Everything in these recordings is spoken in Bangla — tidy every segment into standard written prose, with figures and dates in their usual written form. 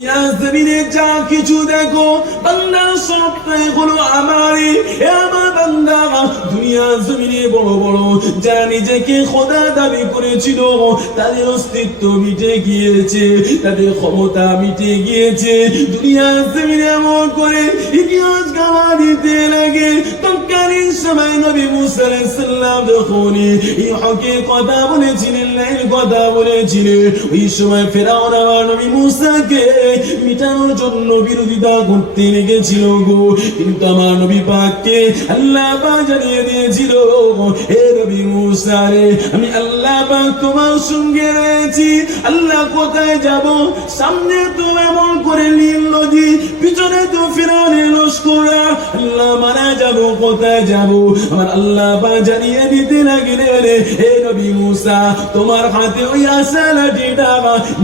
জমিনে যা কিছু দেখো বান্দা সবটাই হলো আমারই। আমার বান্দা দুনিয়া জমিনে বড় বড় যারা নিজেকে খোদা দাবি করেছিল তাদের অস্তিত্ব মিটে গিয়েছে, তাদের ক্ষমতা মিটে গিয়েছে। দুনিয়া জমিনে এমন করে ইতিহাস গাওয়া দিতে লাগে। তৎকালীন সময় নবী মুসা আলাইহিস সালাম যখন এই হকের কথা বলেছিলেন, লাইল কথা বলেছিলেন, ওই সময় ফেরাউন আমার নবী মুসাকে মিটানোর জন্য বিরোধিতা করতে লেগেছিল গো। কিন্তু আমার নবী পাককে আল্লাহ পাক জানিয়ে দিয়েছিল, হে নবী মুসা রে, আমি আল্লাহ পাক তোমার সঙ্গে রয়েছি। আল্লাহ কোথায় যাব? সামনে তো এমন করে নীল নদী, পিছনে তো ফিরআউনের লস্কররা, আল্লাহ মারা যাব, কোথায় যাব? আমার আল্লাহ পাক জানিয়ে দিতে লাগলেন, হে নবী মুসা, তোমার হাতে ওই আশা লাঠিটা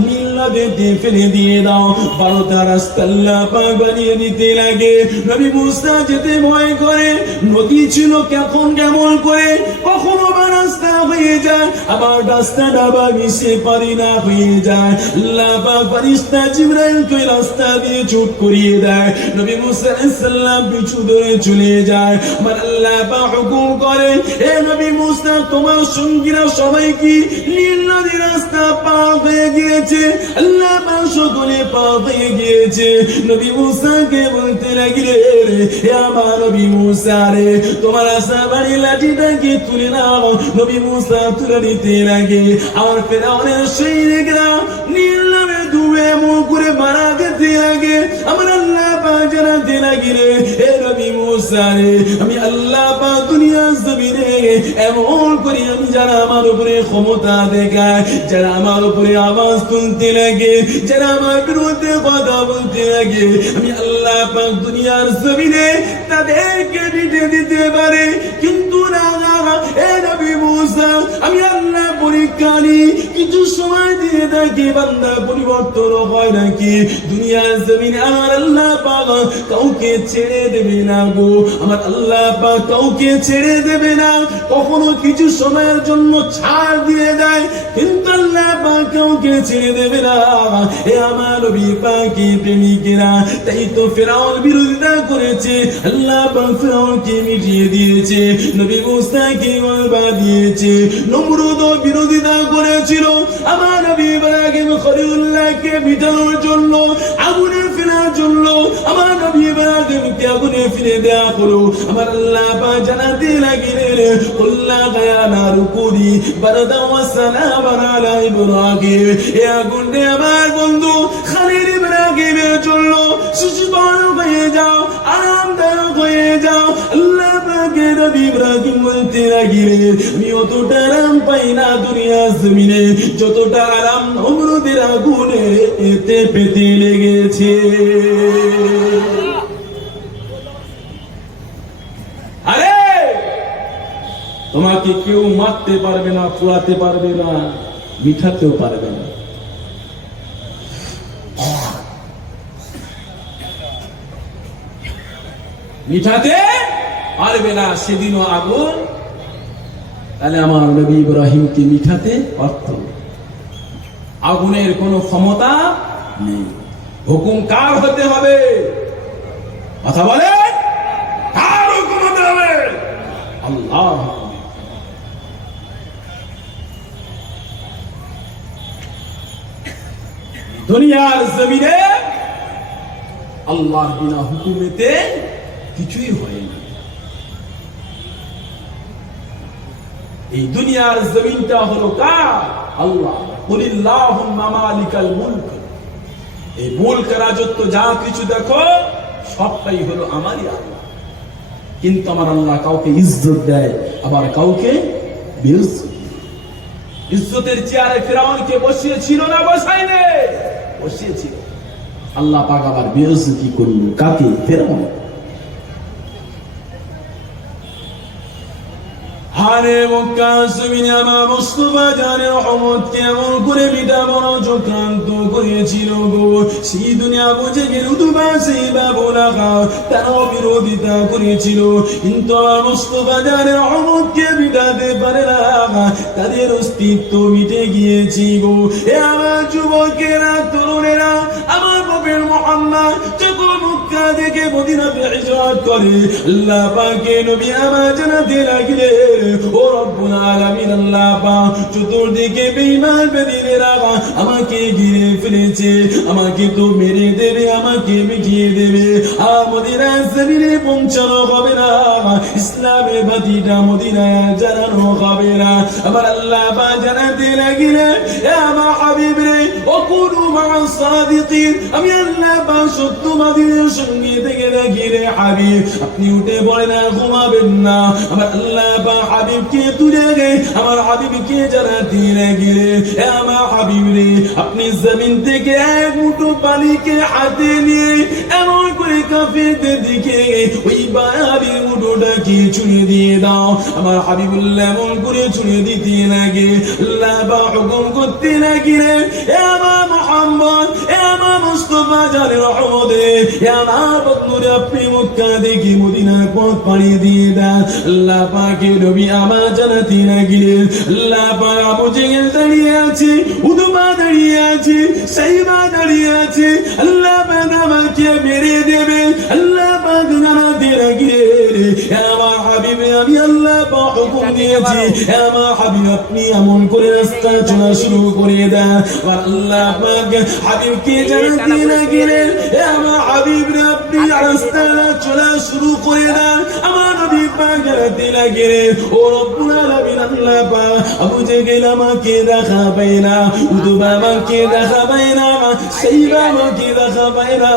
নীল নদীতে ফেলে দিয়ে দাও। 12টা রাস্তা আল্লাহ পাক বানিয়ে দিতে লাগে। নবী মুসা যেতে ভয় করে, নদী ছিল কখন কেমন করে কখনো বা রাস্তা হয়ে যায়, আবার রাস্তাটা বা মিশে পারি না হয়ে যায়। আল্লাহ পাক ফেরেশতা জিবরাইলকে রাস্তা দিয়ে ছুট করিয়ে দেয়। নবী মুসা আলাইহিস সালাম পিছু ধরে চলে যায়। আমার আল্লাহ পাক হুকুম করে, হে নবী মুসা, তোমার সঙ্গীরা সবাই কি নীল নদীর রাস্তা পার হয়ে গিয়েছে? আল্লাহ পাক সকলে পার হয়ে গিয়েছে। নবী মুসাকে বলতে লাগলেন, হে আমার নবী মুসা রে, তোমার আশা বাড়ি লাঠিটাকে তুলে নাও। নবী মুসা তুলে নিতে লাগে। আর ফেরাউনের সৈনিকরা নীল নদে ডুবে এমন করে মারা যেতে লাগে। আমার আল্লাহ পাক জানাতে লাগলেন, হে নবী মুসা রে, আমি আল্লাহ পাক দুনিয়ার জমিনে এমন করে আমি যারা আমার উপরে ক্ষমতা দেখায়, যারা আমার উপরে আওয়াজ তুলতে লাগে, যারা আমার বিরুদ্ধে কথা বলতে লাগে, আমি আল্লাহ পাক দুনিয়ার জমিনে তাদেরকে মিটে দিতে পারে। কিন্তু না, হে নবী মুসা, আমি আল্লাহ পরীক্ষা নিই, কিছু সময় দিয়ে থাকি, বান্দা পরিবর্তন হয় নাকি? দুনিয়ার জমিনে আমার আল্লাহ পাক কাউকে ছেড়ে দেবে না গো। আমার আল্লাহ পাক কাউকে ছেড়ে দেবে না। কখনো কিছু সময়ের জন্য ছাড় দিয়ে দেয়, কিন্তু আল্লাহ পাক কাউকে ছেড়ে দেবে না। হে আমার নবী পাকের প্রেমিকেরা, তাই তো ফেরাউন বিরোধিতা করেছে, আল্লাহ পাক ফেরাউনকে মিটিয়ে দিয়েছে, নবী মুসাকে গলবা দিয়েছে। নমরুদ বিরোধিতা করেছিল, আমার নবী ইব্রাহিম খলিলুল্লাহকে মিটানোর জন্য, আগুনে ফেলার জন্য আমার নবী ইব্রাহিমকে আগুনে ফেলে দেয়া হলো। আমার আল্লাহ পাক জানাতে লাগলেন, কুল্লা গায়া নারু কুরি বারদা ওয়া সালামান আলা ইব্রাহিম, এ আগুন রে আমার বন্ধু খলিল ইব্রাহিমের জন্য সুশীতল হয়ে যাও, আরামদায়ক হয়ে যাও। আল্লাহ পাকের নবী ইব্রাহিম বলতে লাগলেন, আমি অতটা আরাম পাই না দুনিয়ার জমিনে যতটা আরাম নমরুদের আগুনে এতে পেতে লেগেছে। আরে তোমাকে কেউ মারতে পারবে না, পোড়াতে পারবে না, মিঠাতেও পারবে না। মিঠাতে পারবে না, সেদিনও আগুন। তাহলে আমার নবী ইব্রাহিমকে মিঠাতে পারত, আগুনের কোনো ক্ষমতা নেই। হুকুম কার হতে হবে? কথা বলে, কার হুকুম হতে হবে? আল্লাহ। দুনিয়ার জমিনে আল্লাহর বিনা হুকুমেতে কিছুই হয় না। এই দুনিয়ার জমিনটা হলো কার? আল্লাহ। কুলিল্লাহুম্মা মালিকাল মুলক, এই মুলক রাজত্ব যা কিছু দেখো সবটাই হলো আমারই। আল্লাহ। কিন্তু আমার আল্লাহ কাউকে ইজ্জত দেয়, আবার কাউকে বেইজ্জত। ইজ্জতের চেয়ারে ফিরাউনকে বসিয়েছিল না বসায়নি? বসিয়েছিল। আল্লাহ পাক আবার বেইজ্জতি করল কাকে? ফিরাউন। হারে মক্কা জমিনে আমার মুস্তাফা জানের রহমতকে এমন করে বিদাবন চক্রান্ত করেছিল গো। সেই দুনিয়া বুঝে গেল দুবাসী বাবুলা তারাও বিরোধিতা করেছিল, কিন্তু আমার মুস্তাফা জানের রহমতকে বিদাতে পারে না, তাদের অস্তিত্ব মিটে গিয়েছি গো। এ আমার যুবকেরা, তরুণেরা, আমার নবী মুহাম্মদ যখন মক্কা থেকে মদিনাতে হিজরত করে আল্লাহ পাকের নবী আমার জানাতে লাগলেন ও রব্বুল আলামিন আল্লাহ পাক চতুর্দিকে বেঈমান বেদিনেরা আমাকে ঘিরে ফেলেছে আমাকে তো মেরে দেবে আমাকে মিটিয়ে দেবে মদিনার জমিনে পৌঁছানো হবে না ইসলামের বাতিটা মদিনায় জানানো হবে না আমার আল্লাহ পাক জানাতে লাগলেন হে আমার হাবিব রে ওকুনু মা'আস সাদিকিন আমি আল্লাহ পাক সত্যবাদীদের সঙ্গে থেকে রাখি হাবিব আপনি উঠে পড়ে না ঘুমাবেন না আমার আল্লাহ পাক হাবিবকে তুলে গে আমার হাবিবকে জানাতে লাগলেন হে আমার হাবিব রে আপনি জমিন থেকে এক মুঠো পানিকে হাতে নিয়ে এমন করে কাফেরদের দিকে ওই বাড়ির মুঠোটাকে ছুঁড়ে দিয়ে দাও আমার হাবিবুল্লাহ এমন করে ছুঁড়ে দিতে লাগে আল্লাহ পাক হুকুম করতে লাগলেন হে আমার মুহাম্মদ হে আমার মুস্তাফা জানের রহমতে হে আমার বন্ধুরা আপনি মক্কা থেকে মদিনার পথ পাড়ি দিয়ে দেন আল্লাহ পাকের নবী আমার জানাতে লাগলেন আল্লাহ পাক আবু জেহেল দাঁড়িয়ে আছে উতবা দাঁড়িয়ে আছে সাইবা দাঁড়িয়ে আছে আল্লাহ পাক আমাকে মেরে দেবে আল্লাহ পাক জানাতে লাগলেন হে আমার হাবিব আমি আল্লাহ পাক হুকুম দিয়েছি হে আমার হাবিব আপনি এমন করে রাস্তা চলা শুরু করে দেন আর আল্লাহ পাক হাবিবকে জানাতে লাগলেন হে আমার হাবিব আপনি রাস্তা চলা শুরু করে দেন আমার নবী পাক জানাতে লাগলেন ও রব্বুল আলামিন আল্লাহ পাক আবু জেহেল আমাকে দেখা পায় না উতবা আমাকে দেখা পায় না সাইবা আমাকে দেখা পায় না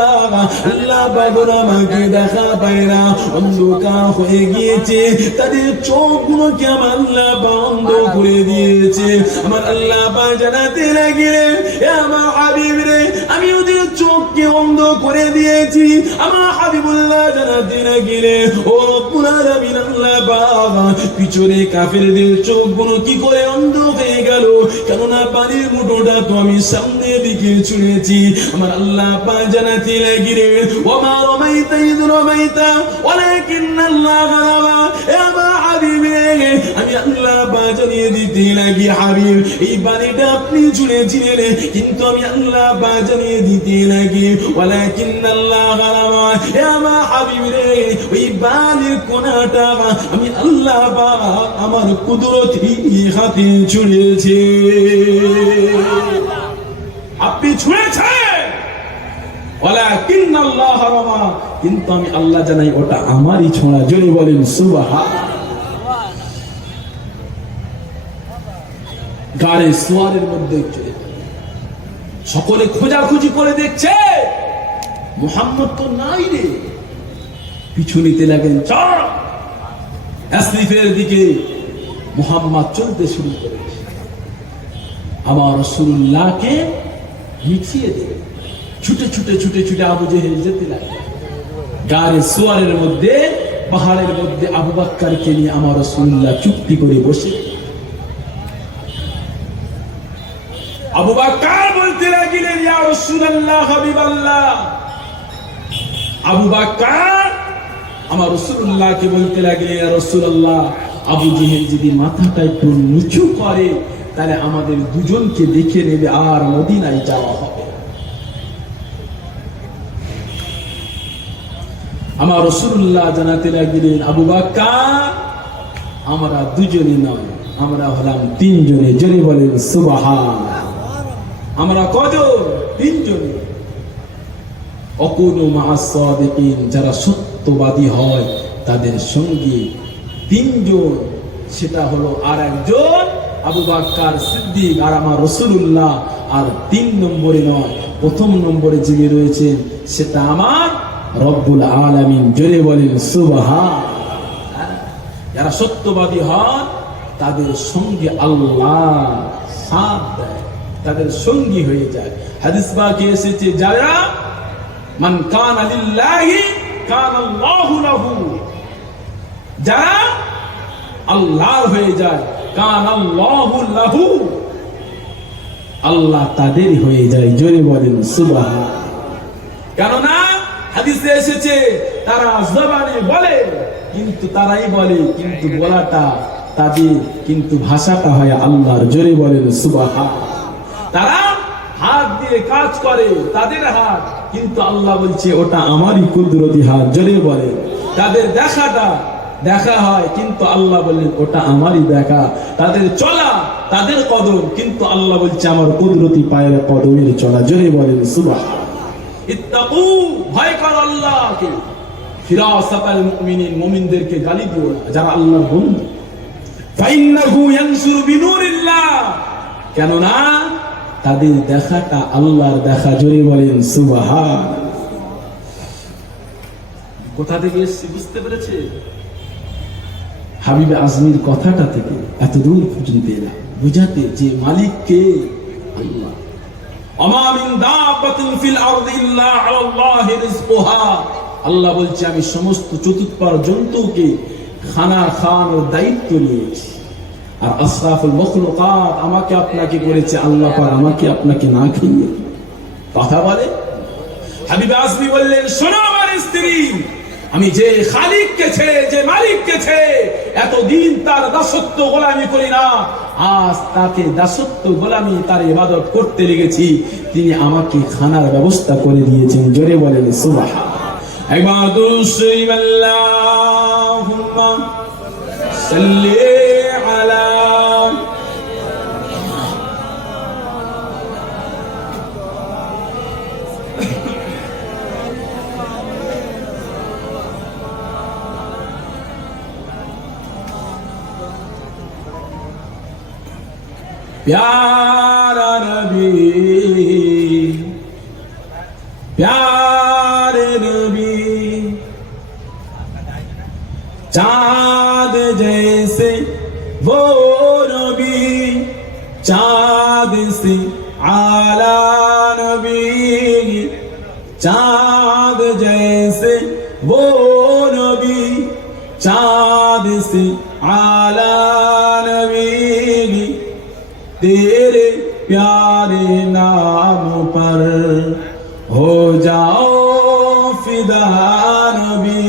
আল্লাহ পাক আমাকে দেখা পায় না অন্ধকার হয়ে গিয়েছে তাদের চোখগুলোকে আমার আল্লাহ পাক অন্ধ করে দিয়েছে আমার আল্লাহ পাক জানাতে লাগলেন হে আমার হাবিব রে আমি ওদের চোখকে অন্ধ করে দিয়েছি আমার হাবিবুল্লাহ জানাতে লাগলেন ও রব্বুল আলামিন আল্লাহ পাক পিছনে কাফেরদের চোখগুলো কি করে অন্ধ হয়ে গেল কেননা পানির মুঠোটা তো আমি সামনের দিকে ছুঁড়েছি আমার আল্লাহ পাক জানাতে লাগলেন ওমা রামাইতা ইয রামাইতা ওয়ালাকিন্নাল্লাহ রামা হে আমার হাবিব রে আমি আল্লাহ পাক জানিয়ে দিতে লাগি হাবিব এই পানিটা আপনি ছুঁড়েছিলেন কিন্তু আমি আল্লাহ পাক জানিয়ে দিতে লাগি ওয়ালাকিন্নাল্লাহ রামা হে আমার হাবিব রে ওই পানির কোনাটা আমি আল্লাহ পাক আমার কুদরতি হাতে ছুঁড়েছি আপনি ছুঁড়েছেন ওয়ালাকিন্নাল্লাহ রামা কিন্তু আমি আল্লাহ জানাই ওটা আমারই ছোঁড়া জোরে বলেন সুবহানাল্লাহ গাড়ি সোয়ারের মধ্যে সকলে খোঁজাখুঁজি করে দেখছে মুহাম্মদ তো নাই রে পিছু নিতে লাগেন চল আসরিফের দিকে মুহাম্মদ চলতে শুরু করেছে আমার রাসূলুল্লাহকে মিটিয়ে দেবে ছুটে ছুটে ছুটে ছুটে আবু জেহেল যেতে লাগে গাড়ি সোয়ারের মধ্যে পাহাড়ের মধ্যে আবু বকরকে নিয়ে আমার রাসূলুল্লাহ চুপটি করে বসে আবু বকর বলতে লাগলেন ইয়া রাসূলুল্লাহ হাবিবাল্লাহ আবু বকর আমার রাসূলুল্লাহকে বলতে লাগলেন ইয়া রাসূলুল্লাহ আবু জেহেল যদি মাথাটা একটু নিচু করে তাহলে আমাদের দুজনকে দেখে নেবে আর মদিনায় যাওয়া হবে আমার রাসূলুল্লাহ জানাতে লাগলেন আবু বকর আমরা দুজনে নয় আমরা হলাম তিনজনে জোরে বলেন সুবহানাল্লাহ আমরা কজন তিনজনে অকুনু মা'আস সাদিকিন যারা সত্যবাদী হয় তাদের সঙ্গে তিনজন সেটা হলো আর একজন আবু বকর সিদ্দিক আর আমার রাসূলুল্লাহ আর তিন নম্বরে নয় প্রথম নম্বরে যিনি রয়েছেন সেটা আমার রব্বুল আলামিন জোরে বলেন সুবহানাল্লাহ যারা সত্যবাদী হয় তাদের সঙ্গে আল্লাহ সাথ দেয় তাদের সঙ্গী হয়ে যায় হাদিস পাকে এসেছে যারা মান কানা লিল্লাহি কানাল্লাহু লাহু যারা আল্লাহর হয়ে যায় কানাল্লাহু লাহু আল্লাহ তাদের হয়ে যায় জোরে বলেন সুবহানাল্লাহ কেননা হাদিসে এসেছে তারা জবানে বলে কিন্তু তারাই বলে কিন্তু বলাটা তাদের কিন্তু ভাষাটা হয় আল্লাহর জোরে বলেন সুবহানাল্লাহ তারা হাত দিয়ে কাজ করে তাদের হাত কিন্তু আল্লাহ বলছে ওটা আমারই কুদরতি হাত। জোরে বলে, তাদের দেখাটা দেখা হয় কিন্তু আল্লাহ বললেন ওটা আমারই দেখা। তাদের চলা, তাদের কদম, কিন্তু আল্লাহ বলছে আমার কুদরতি পায়ের কদমের চলা। জোরে বলেন সুবহান। ইত্তাকু, ভয় করো আল্লাহকে। ফিরাসাতাল মুমিনিন, মুমিনদেরকে গালি দিও না যারা আল্লাহর বন্ধু। ফাইন্নাহু ইয়ানসুরু বিনুরিল্লাহ, কেননা তাদের দেখাটা আল্লাহর দেখা। জোরে বলেন সুবহান। কোথা থেকে এসেছি বুঝতে পেরেছে? হাবিব আজমির কথাটা থেকে এত দূর পর্যন্ত এলাম বুঝাতে যে মালিক কে? আল্লাহ। আমা মিন দাব্বাতিন ফিল আরদি ইল্লা আলাল্লাহি রিজকুহা, আল্লাহ বলছে আমি সমস্ত চতুষ্পাদ জন্তুকে খানা খাওয়ানোর দায়িত্ব নিয়েছি। আর আশরাফুল মখলুকাত আমাকে আপনাকে করেছে আল্লাহ পাক আমাকে আপনাকে না খেয়ে কথা বলে। হাবিব আজমি বললেন শোনো আমার স্ত্রী, আমি যে খালিককে ছেড়ে, যে মালিককে ছেড়ে এতদিন তার দাসত্ব গোলামি করি না, আজ তাকে দাসত্ব গোলামি তার ইবাদত করতে লেগেছি। তিনি আমাকে খানার ব্যবস্থা করে দিয়েছেন। জোরে বলেন সুবহান। ইবাদুস আল্লাহুম্মা সাল্লি আলা प्यारा नबी, प्यारे नबी, चाँद जैसे वो नबी, चाँद से आला नबी, चाँद जैसे वो नबी, चाँद से आला नबी, तेरे प्यारे नाम पर हो जाओ फिदा नबी,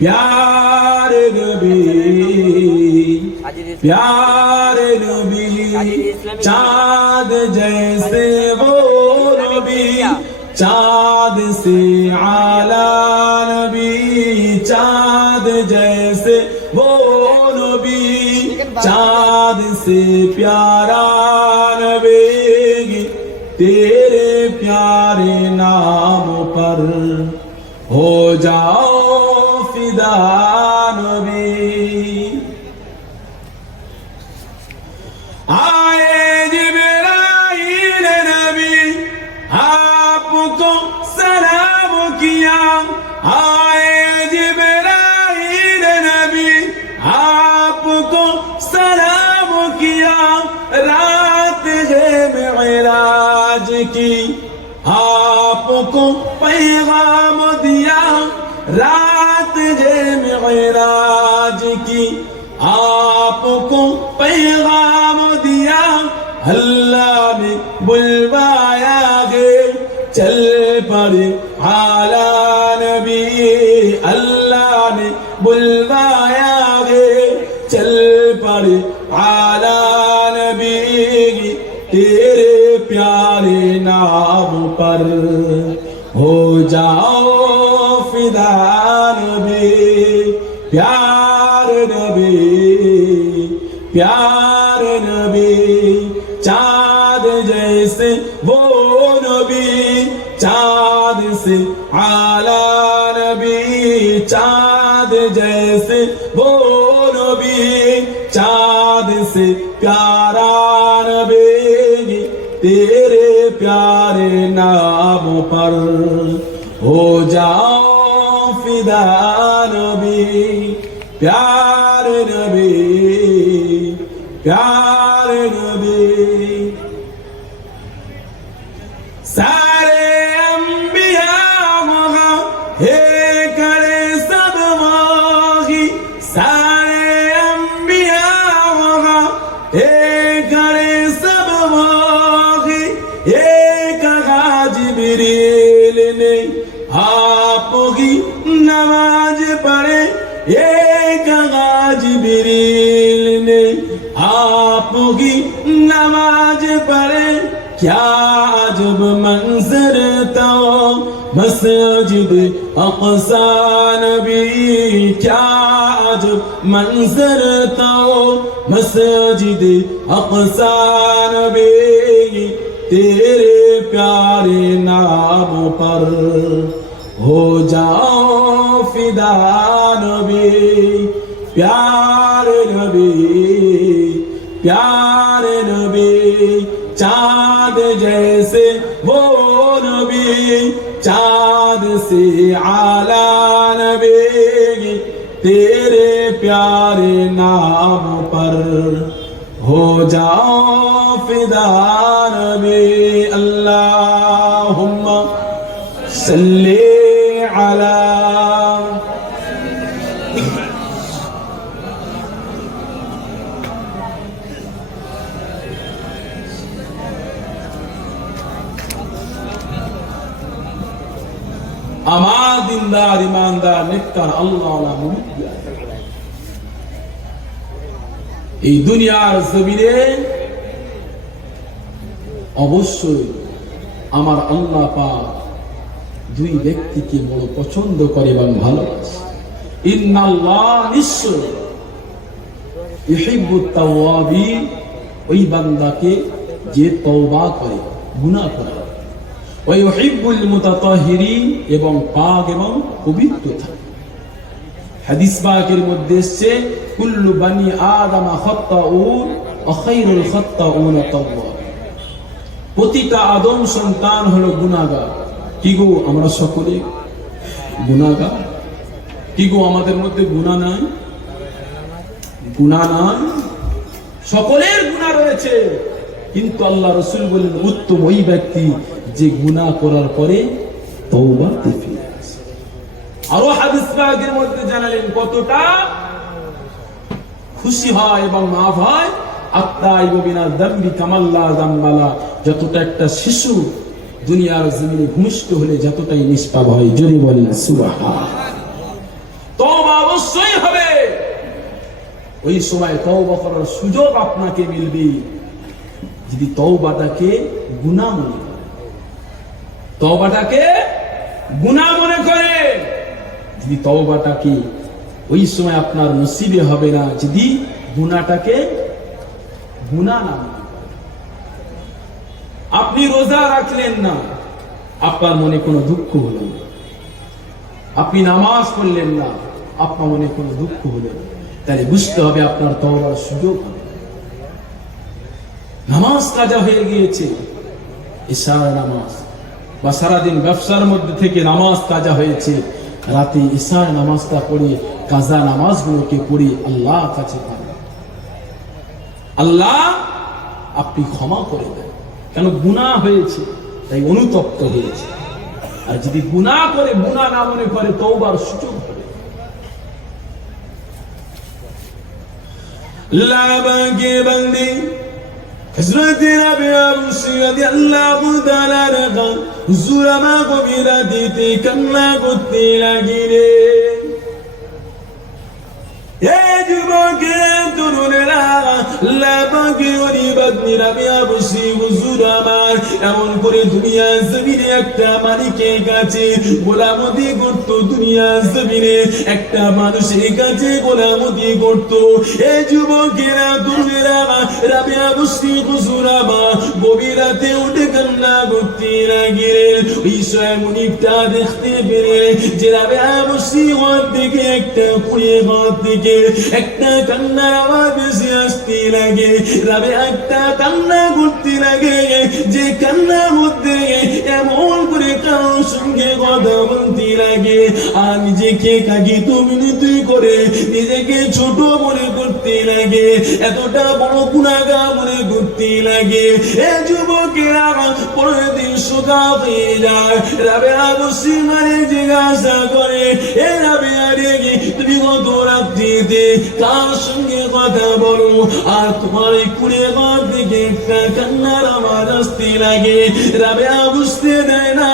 प्यारे नबी, प्यारे नबी, चाँद जैसे वो नबी, चाँद से आला नबी, चाँद जैसे वो नबी, चाँद से प्यारा नबी, तेरे प्यारे नाम पर हो जाओ फिदा नबी। आए जिब्राइल नबी आपको सलाम किया, आए जिब्राइल नबी आपको सलाम किया, रात है मेराज की आपको पैगाम दिया, रात है मेराज की आपको पैगाम दिया, अल्लाह ने बुलवाया गे चल पड़े आला नबी, अल्लाह ने बुलवाया गे चल पड़े आला नबी, तेरे प्यारे नाम पर हो जाओ फिदा नबी, प्यारे नबी, प्यारे नबी, चाँद जैसे वो नबी, चाँद से आला नबी, चाँद जैसे वो नबी, चाँद से प्यारा नबी, तेरे प्यारे नाम पर हो जाओ फिदा नबी, प्यारे नबी, प्यारे नबी। सारे अंबिया वहाँ हे करे सब माही, सारे अंबिया वहाँ हे करे सब माही, एक जिब्रील ने आपकी नमाज पढ़े, एक जिब्रील ने आपकी मस्जिद अक़सा नबी क्या अजब मंजर था मस्जिद अक़सा नबी तेरे प्यारे नाम पर हो जाओ फिदा नबी प्यारे नबी प्यारे नबी चाँद जैसे वो नबी चाँद से आला नबी तेरे प्यारे नाम पर हो जाओ फिदा नबी अल्लाहुम्मा सल्ली अला আমার দিনদার ইমানদার নেককার আল্লাহওয়ালা মুরিদ এই দুনিয়ার জমিনে অবশ্যই আমার আল্লাহ পাক দুই ব্যক্তিকে বড় পছন্দ করে এবং ভালোবাসে ইন্নাল্লাহ নিশ্চয় ইউহিব্বুত তাওয়াবিন ওই বান্দাকে যে তওবা করে গুনাহ করে ওয়া ইউহিব্বুল মুতাতাহহিরিন এবং পাক এবং পবিত্র থাকে হাদিস পাকের মধ্যে এসেছে কুল্লু বানি আদম খাত্তাউন ওয়া খায়রুল খাত্তাউন তাওয়াব প্রতিটা আদম সন্তান হলো গুনাহগার কি গো আমরা সকলে গুনাহগার কি গো আমাদের মধ্যে গুনাহ নাই সকলের গুনাহ রয়েছে কিন্তু আল্লাহ রাসূল বলেন উত্তম ওই ব্যক্তি যে গুনাহ করার পরে তওবাতে ফিরে আসে আরো হাদিস পাকের মধ্যে জানালেন কতটা খুশি হয় এবং মাফ হয় আত্তাইবু বিনা যামবি কামাল্লা যামবালা যতটা একটা শিশু দুনিয়ার জমিনে ভূমিষ্ঠ হলে যতটাই নিষ্পাপ হয় যদি বলেন সুবহান তওবা অবশ্যই হবে ওই সময় তওবা করার সুযোগ আপনাকে মিলবে যদি তওবাটাকে গুনাহ মনে করে তওবাটাকে গুনাহ মনে করে যদি তওবাটাকে ওই সময় আপনার নসিবে হবে না যদি গুনাহটাকে গুনাহ না মনে করে আপনি রোজা রাখলেন না আপনার মনে কোনো দুঃখ হলো না আপনি নামাজ পড়লেন না আপনার মনে কোনো দুঃখ হলো না তাহলে বুঝতে হবে আপনার তওবার সুযোগ হবে নামাজ কাজা হয়ে গিয়েছে ইশার নামাজ বা সারাদিন ব্যবসার মধ্যে থেকে নামাজ কাজা হয়েছে রাতে ইশার নামাজটা পড়ে কাজা নামাজগুলোকে পড়ে আল্লাহ কাছে পাবেন আল্লাহ আপনি ক্ষমা করে দেন কেন গুনাহ হয়েছে তাই অনুতপ্ত হয়েছে আর যদি গুনাহ করে গুনাহ না মনে করে তওবার সুযোগ হবে লাবাকে বন্দি हज़रत नबी রাদিয়াল্লাহু তাআলা রাগা হুজুর আমা কবিরা দিতে কান্না করতে লাগিলে এ যুবকেরা তরুণেরা লাবাকে গরিবাদ নিরাবিয়া বসি হুজুর আমার এমন করে দুনিয়া জমিনে একটা মালিকের কাছে গোলামতি করত দুনিয়া জমিনে একটা মানুষের কাছে গোলামতি করত এ যুবকেরা তরুণেরা রাবিয়া বসি হুজুর আমার গভীরাতে উঠে কান্না করতে লাগিলেন ওই সময় মুনিবটা দেখতে পেরে যে রাবিয়া বসি ঘর থেকে একটা কুড়িয়ে ঘর থেকে একটা কান্নার আওয়াজ ভেসে আসতে লাগে রাবে একটা কান্না করতে লাগে যে কান্নার মধ্যে এমন করে কারোর সঙ্গে কথা বলতে লাগে আর নিজেকে কাগিত বিনীতি করে নিজেকে ছোট মনে করতে লাগে এতটা বড় গুনাহগার মনে করতে লাগে এ যুবকেরা পরের দিন সকাল হয়ে যায় রাবে আবসি মানে জিজ্ঞাসা করে এ রাবে আরে তুমি কত রাত্রিতে কার সঙ্গে কথা বলো আর তোমার এই কুড়ে ঘর থেকে একটা কান্নার আওয়াজ আসতে লাগে রাবেয়া বুঝতে দেয় না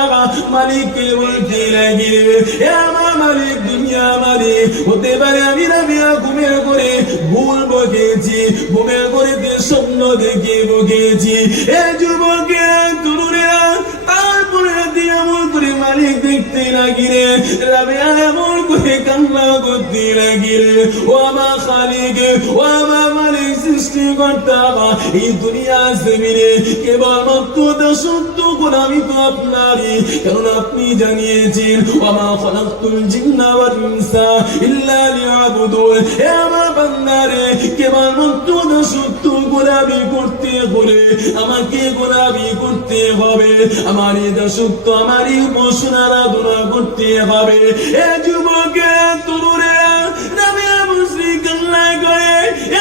মালিককে বলতে লাগে এ আমার মালিক দুনিয়া মালিক হতে পারে আমি রাবেয়া ঘুমের করে ভুল বকেছি ঘুমের করে স্বপ্ন দেখে বকেছি এ যুবকেরা তরুণেরা তারপরে দিয়ে এমন করে মালিক দেখতে লাগিলে রাবিয়া এমন করে কান্না করতে লাগিলে ও আমার খালিক ও আমার মালিক সৃষ্টিকর্তা এই দুনিয়া জমিনে কেবলমাত্র দাসত্ব গোলামি তো আপনারই কারণ আপনি জানিয়েছেন ওয়া মা খালাকতুল জিন্না ওয়াল ইনসা ইল্লা লিয়াবুদুন হে আমার বান্দারে কেবলমাত্র দাসত্ব গোলামি করতে হলে আমাকে গোলামি করতে হবে আমার এই দাসত্ব আমার এই উপাসনা আরাধনা করতে হবে এ যুবকে তরুণেরা রাবিয়া মুশরিক আল্লাহ করে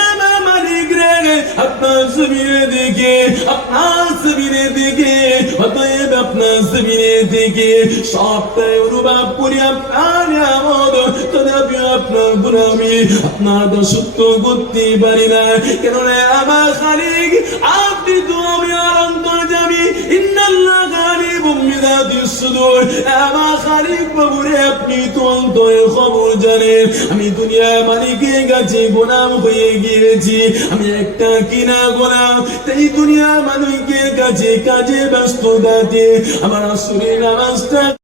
আমার মালিক রে আপনার জমিনে দেখে আপনার জমিনে দেখে অতএব আপনার জমিনে দেখে সবটাই অনুভব করি আপনার আমদ তথাপি আপনার গোলামি আপনার দাসত্ব করতে পারি না কেননা আমার খালিক আপনি তো আমি অন্তর্যামী ইন্নাল্লাহ গালিবুম বিযাতিস সুদূর আমার খালিক বাবুরে আপনি তো অন্তরের খবর জানেন আমি দুনিয়া মালিকের কাছে গোলাম হয়ে গিয়েছি আমি একটা কিনা গোলাম তাই দুনিয়া মালিকের কাছে কাজে ব্যস্ততাতে আমার আসরের নামাজটা